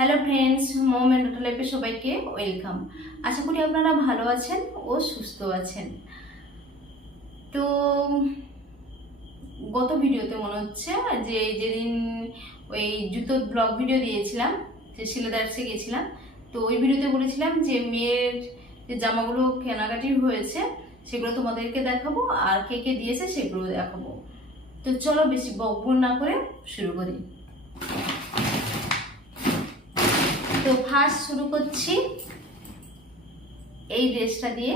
Hello friends মোম and লাইফে সবাইকে ওয়েলকাম আশা করি আপনারা ভালো আছেন ও সুস্থ আছেন। তো, গত ভিডিওতে মনে হচ্ছে যে যেদিন ওই জুতোর ব্লগ ভিডিও দিয়েছিলাম, যে শিলাদার্সে গেছিলাম, তো ওই ভিডিওতে বলেছিলাম যে মেয়ের যে জামাগুলো কেনাকাটি হয়েছে, সেগুলো তোমাদেরকে দেখাবো আর কে কে দিয়েছে সেগুলো দেখাবো। তো চলো বেশি বকবক না করে শুরু করি। তো ফার্স্ট শুরু করছি। এই ড্রেসটা দিয়ে।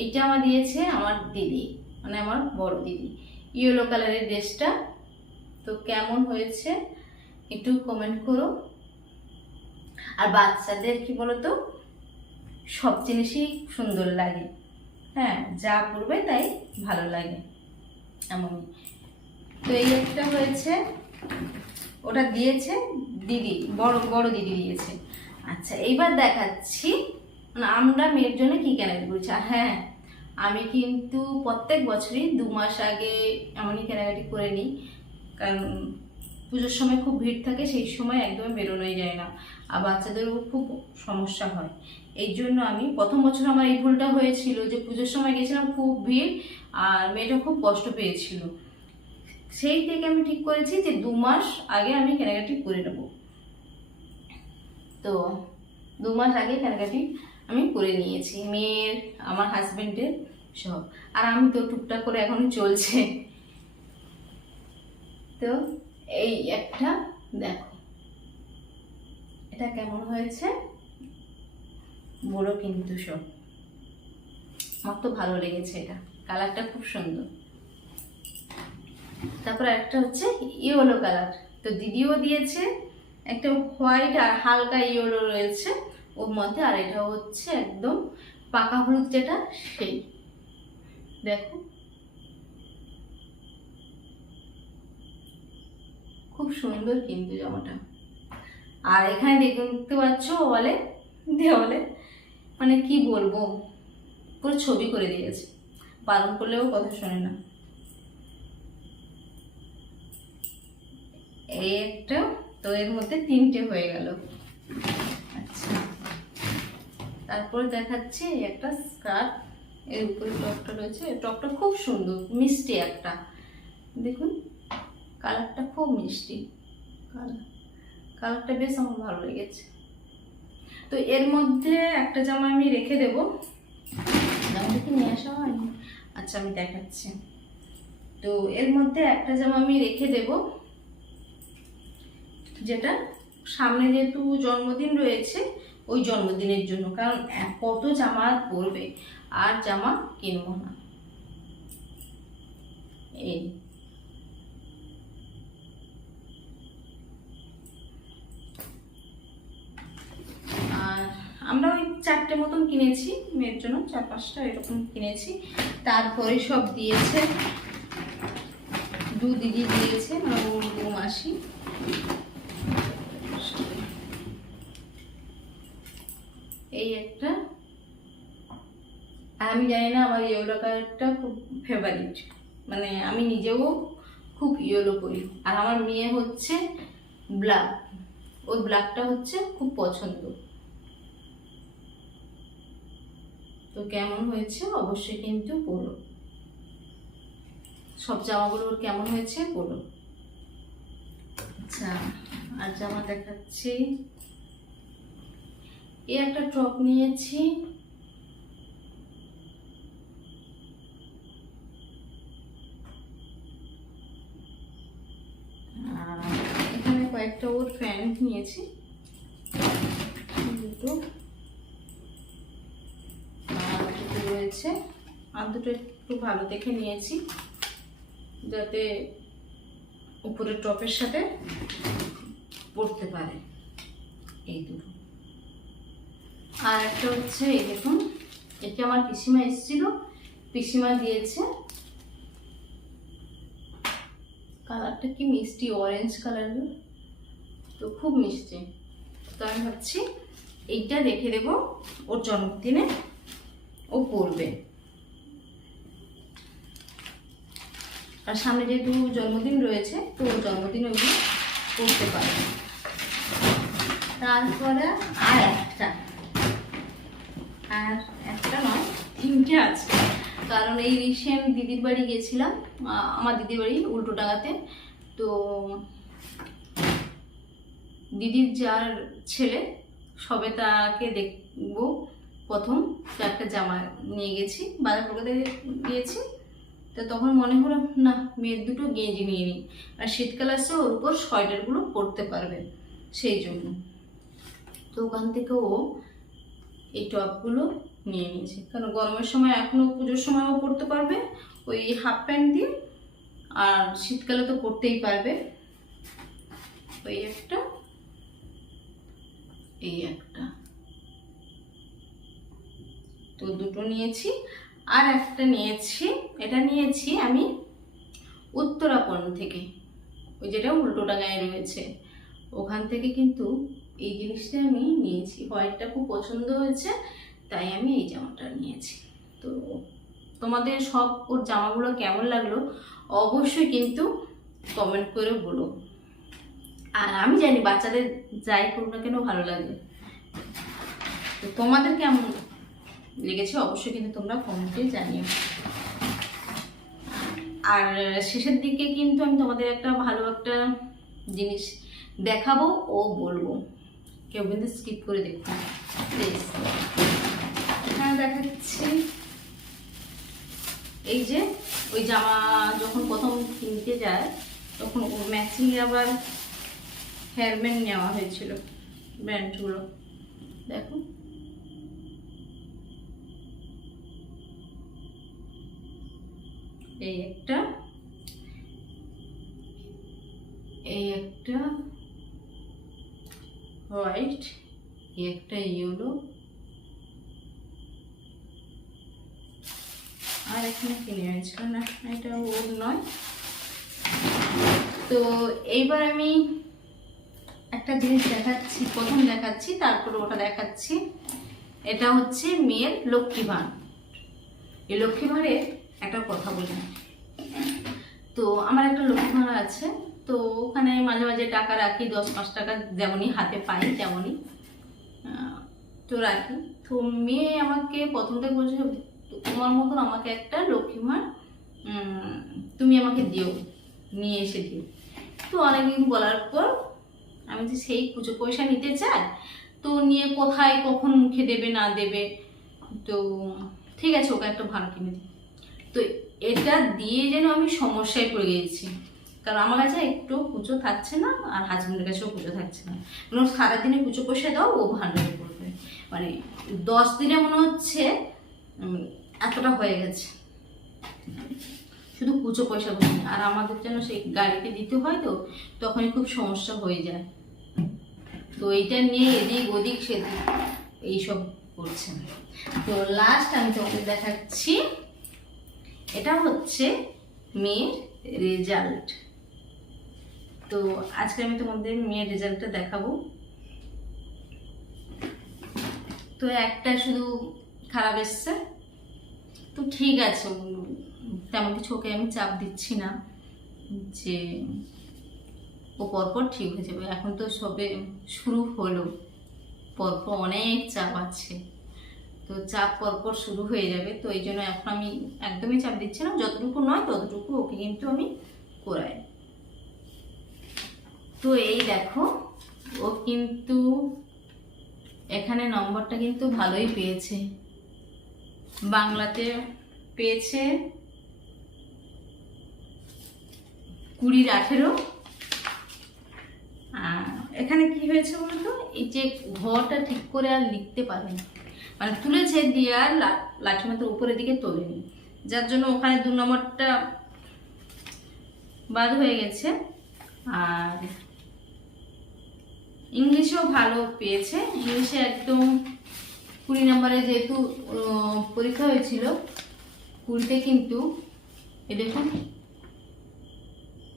এইটা আমার দিয়েছে আমার দিদি মানে আমার বড় দিদি। ইয়েলো কালারের ড্রেসটা। তো কেমন হয়েছে একটু কমেন্ট করো। আর বাচ্চাদের কি বলতো? সব জিনিসই সুন্দর লাগে। হ্যাঁ যা পড়বে তাই ভালো লাগে। এমন তো এই একটা হয়েছে, ওটা দিয়েছে দিদি, বড় বড় দিদি দিয়েছে। আচ্ছা এইবার দেখাচ্ছি মানে আমরা মেয়ের জন্য কি কেনাকাটি করছি? হ্যাঁ আমি কিন্তু প্রত্যেক বছরই দু মাস আগে এমনই কেনাকাটি করে নিই, কারণ পুজোর সময় খুব ভিড় থাকে, সেই সময় একদমই বেরোনোই যায় না, আর বাচ্চাদেরও খুব সমস্যা হয়। এই জন্য আমি প্রথম বছর আমার এই ভুলটা হয়েছিল যে পুজোর সময় গেছিলাম খুব ভিড়, আর মেয়েটা খুব কষ্ট পেয়েছিল। সেই থেকে আমি ঠিক করেছি যে দু মাস আগে আমি কেনাকাটি করে নেব। তো দু মাস আগে কেনাকাটি আমি করে নিয়েছি, মেয়ের, আমার হাজবেন্ডের সব। আর আমি তো টুকটাক করে এখন চলছে। তো এই একটা দেখো। এটা কেমন হয়েছে? বড় কিন্তু সব। আমার তো ভালো লেগেছে এটা। কালারটা খুব সুন্দর। তারপর একটা হচ্ছে ইয়েলো কালার তো দিদিও দিয়েছে একটা হোয়াইট আর হালকা ইয়েলো রয়েছে। ওর মধ্যে আর এটা হচ্ছে একদম পাকা হলুদ যেটা, সেই। দেখো। খুব সুন্দর কিন্তু জামাটা। আর এখানে দেখতে পাচ্ছ বলে দেওয়ালে। মানে কি বলব? পুরো ছবি করে দিয়েছে। বারণ করলেও কথা শোনে না। এই একটা তো এর মধ্যে তিনটে হয়ে গেল। আচ্ছা। তারপরে দেখাচ্ছি একটা স্কার্ট এর উপরে টপটা রয়েছে। টপটা খুব সুন্দর, মিষ্টি একটা। দেখুন, কালারটা খুব মিষ্টি। কালার, কালারটা বেশ আমার ভালো লেগেছে। তো এর মধ্যে একটা জামা আমি রেখে দেবো। জামাটা কি নিয়ে আসা হয়নি? আচ্ছা আমি দেখাচ্ছি। তো এর মধ্যে একটা জামা আমি রেখে দেবো। যেটা সামনে যেহেতু জন্মদিন রয়েছে, ওই জন্মদিনের জন্য। কারণ কত জামা পরবে, আর জামা কিনবো না। এই। আর আমরা ওই চারটে মতন কিনেছি, মেয়ের জন্য চার পাঁচটা এরকম কিনেছি। তারপরে সব দিয়েছে, দু দিদি দিয়েছে মানে মাসি এই একটা, আমি জানি না আমার ইয়েলো কালারটা খুব ফেভারিট মানে আমি নিজেও খুব ইয়েলো করি। আর আমার মেয়ে হচ্ছে ব্ল্যাক ওর ব্ল্যাকটা হচ্ছে খুব পছন্দ। তো কেমন হয়েছে অবশ্যই কিন্তু বলো। সব জামাগুলো ওর কেমন হয়েছে বলো। আচ্ছা আর জামা দেখাচ্ছি। এই একটা টপ নিয়েছি। এখানে কয়েকটা ওর প্যান্ট নিয়েছি। দুটো। দুটো রয়েছে। আর দুটো একটু ভালো দেখে নিয়েছি, যাতে উপরের টপের সাথে পড়তে পারে। এই দুটো। আর একটা হচ্ছে, এই দেখুন এটা আমার পিসিমা এসেছিল। পিসিমা দিয়েছে। কালারটা কি মিষ্টি অরেঞ্জ কালারের তো খুব মিষ্টি। তো আমি ভাবছি, এইটা রেখে দেবো, ওর জন্মদিনে ও পরবে। আর সামনে যেহেতু জন্মদিন রয়েছে, তো ওর জন্মদিন ওইগুলো করতে পারে তারপরে আর একটা। আর একটা নয়, তিনটে আছে। কারণ এই রিসেন্ট দিদির বাড়ি গেছিলাম আ- আমার দিদির বাড়ি উল্টো ডাঙাতে। তো দিদির যার ছেলে, সবে তাকে দেখব প্রথম। তো একটা জামা নিয়ে গেছি বাজার কলকাতায় গিয়েছি। তো তখন মনে হলো, না, মেয়ের দুটো গেঞ্জি নিয়ে নিই। আর শীতকাল আসছে, ওর উপর সোয়েটারগুলো পরতে পারবে, সেই জন্য। তো ওখান থেকে ও এই টপগুলো নিয়ে নিয়েছে। কারণ গরমের সময় এখনও পুজোর সময়ও পরতে পারবে, ওই হাফ প্যান্ট দিয়ে, আর শীতকালে তো পরতেই পারবে। ওই একটা, এই একটা। তো দুটো নিয়েছি, আর একটা নিয়েছি, এটা নিয়েছি আমি উত্তরাপণ থেকে। ওই যেটা উল্টো ডাঙায় রয়েছে। ওখান থেকে কিন্তু এই জিনিসটা আমি নিয়েছি। হোয়াইটটা খুব পছন্দ হয়েছে, তাই আমি এই জামাটা নিয়েছি। তো তোমাদের সব ওর জামাগুলো কেমন লাগল অবশ্যই কিন্তু কমেন্ট করে বলো। আর আমি জানি বাচ্চাদের যাই করুক না কেন ভালো লাগবে তো তোমাদের কেমন লেগেছে অবশ্যই কিন্তু তোমরা কমেন্টে জানিও। আর শেষের দিকে কিন্তু আমি তোমাদের একটা ভালো একটা জিনিস দেখাবো ও বলব। কেউ কিন্তু স্কিপ করে দেখো প্লিজ এখানে দেখাচ্ছি এই যে, ওই জামা যখন প্রথম কিনতে যায়, তখন ম্যাচিং আবার হেয়ারব্যান্ড নেওয়া হয়েছিল ব্র্যান্ডগুলো দেখো এই একটা এই একটা হোয়াইট, একটা ইয়েলো আর এখানে কিনে হয়েছিল না, এটা ওর নয়। তো এইবার আমি একটা জিনিস দেখাচ্ছি, প্রথম দেখাচ্ছি, তারপরে ওটা দেখাচ্ছি। এটা হচ্ছে মেয়ের লক্ষ্মী ভাঁড়। এই লক্ষ্মী ভাঁড়ের একটা কথা বলি। তো আমার একটা লক্ষ্মী ভাঁড় আছে। তো ওখানে মাঝে মাঝে টাকা রাখি দশ পাঁচ টাকা যেমনই হাতে পাই তেমনই। তো রাখি। তো মেয়ে আমাকে প্রথম থেকে বলছে তোমার মতন আমাকে একটা লক্ষ্মী ভাঁড় উম, তুমি আমাকে দিও নিয়ে এসে দিও। তো অনেকদিন বলার পর আমি যে সেই পুজো পয়সা নিতে চাই তো নিয়ে কোথায় কখন মুখে দেবে না দেবে তো ঠিক আছে ওকে একটা ভালো কিনে দিই। তো এটা দিয়ে যেন আমি সমস্যায় পড়ে গিয়েছি। কারণ আমার কাছে একটু পুজো থাকছে না, আর হাজবেন্ডের কাছেও পুজো থাকছে না। ও সারাদিনে পুজো পয়সা দাও, ও ভান্ডারে পড়বে মানে দশ দিনে মনে হচ্ছে এতটা হয়ে গেছে। শুধু পুজো পয়সা বসে আর আমাদের যেন সেই গাড়িতে দিতে হয় তো, তখনই খুব সমস্যা হয়ে যায়। তো এইটা নিয়ে এদিক ওদিক সেদিক এইসব করছে। তো লাস্ট আমি তোমাকে দেখাচ্ছি, এটা হচ্ছে মেয়ের রেজাল্ট তো আজকে আমি তোমাদের মেয়ের রেজাল্টটা দেখাবো। তো একটা শুধু খারাপ এসছে। তো ঠিক আছে, তেমন কিছু ওকে আমি চাপ দিচ্ছি না যে ও পরপর ঠিক হয়ে যাবে। এখন তো সবে শুরু হলো, পরপর অনেক চাপ আছে। তো চাপ পরপর শুরু হয়ে যাবে, তো এই জন্য এখন আমি একদমই চাপ দিচ্ছি না, যতটুকু নয় ততটুকু ওকে কিন্তু আমি করাই। তো এই দেখো, ও কিন্তু এখানে নম্বরটা কিন্তু ভালোই পেয়েছে। বাংলাতে পেয়েছে কুড়ির আঠেরো। এখানে কি হয়েছে বলতো? এই যে ঘরটা ঠিক করে আর লিখতে পারেনি। মানে তুলেছে দিয়ে আর লাঠি মতো উপরের দিকে তোলেনি। যার জন্য ওখানে দু নম্বরটা বাদ হয়ে গেছে। আর ইংলিশেও ভালো পেয়েছে। ইংলিশে একদম কুড়ি নম্বরে যেহেতু পরীক্ষা হয়েছিল, কুড়িতে কিন্তু এ দেখুন,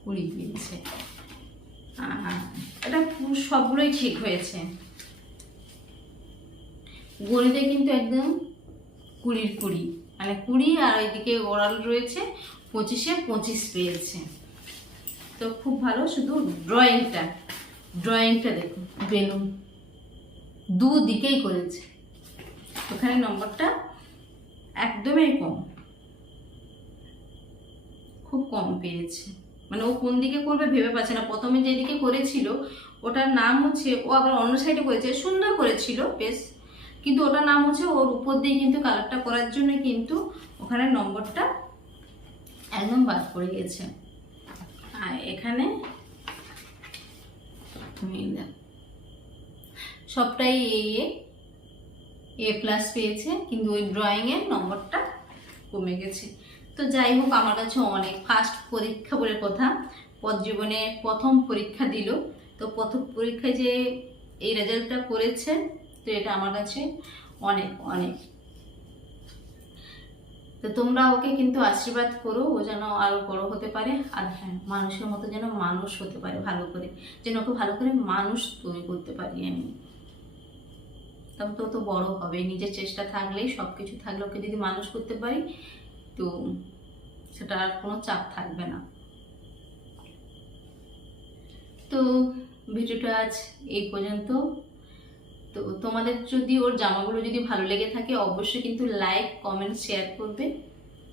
কুড়ি পেয়েছে এটা সবগুলোই ঠিক হয়েছে। গণিতে কিন্তু একদম কুড়ির কুড়ি। মানে কুড়ি আর ওইদিকে ওরাল রয়েছে, পঁচিশে পঁচিশ পেয়েছে। তো খুব ভালো, শুধু ড্রয়িংটা ড্রয়িংটা দেখুন, বেলুন। দুদিকেই করেছে। ওখানে নম্বরটা একদমই কম। খুব কম পেয়েছে। মানে ও কোন দিকে করবে ভেবে পাচ্ছে না। প্রথমে যেদিকে করেছিল, ওটার নাম হচ্ছে, ও আবার অন্য সাইডে করেছে, সুন্দর করেছিল, বেশ। কিন্তু ওটার নাম হচ্ছে, ওর উপর দিয়ে কিন্তু কালারটা করার জন্য কিন্তু ওখানে নম্বরটা একদম বাদ পড়ে গেছে। আর এখানে তুমি দেখ সবটাই এ এ প্লাস পেয়েছে, কিন্তু ওই ড্রয়িংয়ের নম্বরটা কমে গেছে। তো যাই হোক, আমার কাছে অনেক ফার্স্ট পরীক্ষা বলে কথা। জীবনে প্রথম পরীক্ষা দিল। তো প্রথম পরীক্ষায় যে এই রেজাল্টটা করেছে, তো এটা আমার কাছে অনেক অনেক তো তোমরা ওকে কিন্তু আশীর্বাদ করো, ও যেন আরও বড় হতে পারে, আর হ্যাঁ মানুষের মতো যেন মানুষ হতে পারে ভালো করে, যেন ওকে ভালো করে মানুষ তৈরি করতে পারি আমি। তবে তো তো বড় হবে, নিজের চেষ্টা থাকলেই সব কিছু থাকলে ওকে যদি মানুষ করতে পারি, তো সেটা আর কোনো চাপ থাকবে না। তো ভিডিওটা আজ এই পর্যন্ত। তোমাদের যদি ওর জামাগুলো যদি ভালো লেগে থাকে, অবশ্যই কিন্তু লাইক কমেন্ট শেয়ার করবে।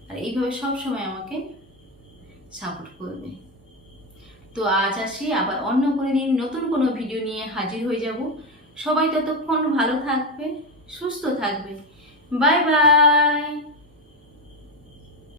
আর এইভাবে সব সময় আমাকে সাপোর্ট করবে। তো আজ আসি, আবার অন্য কোনো দিন নতুন কোনো ভিডিও নিয়ে হাজির হয়ে যাব। সবাই ততক্ষণ ভালো থাকবে, সুস্থ থাকবে। Bye bye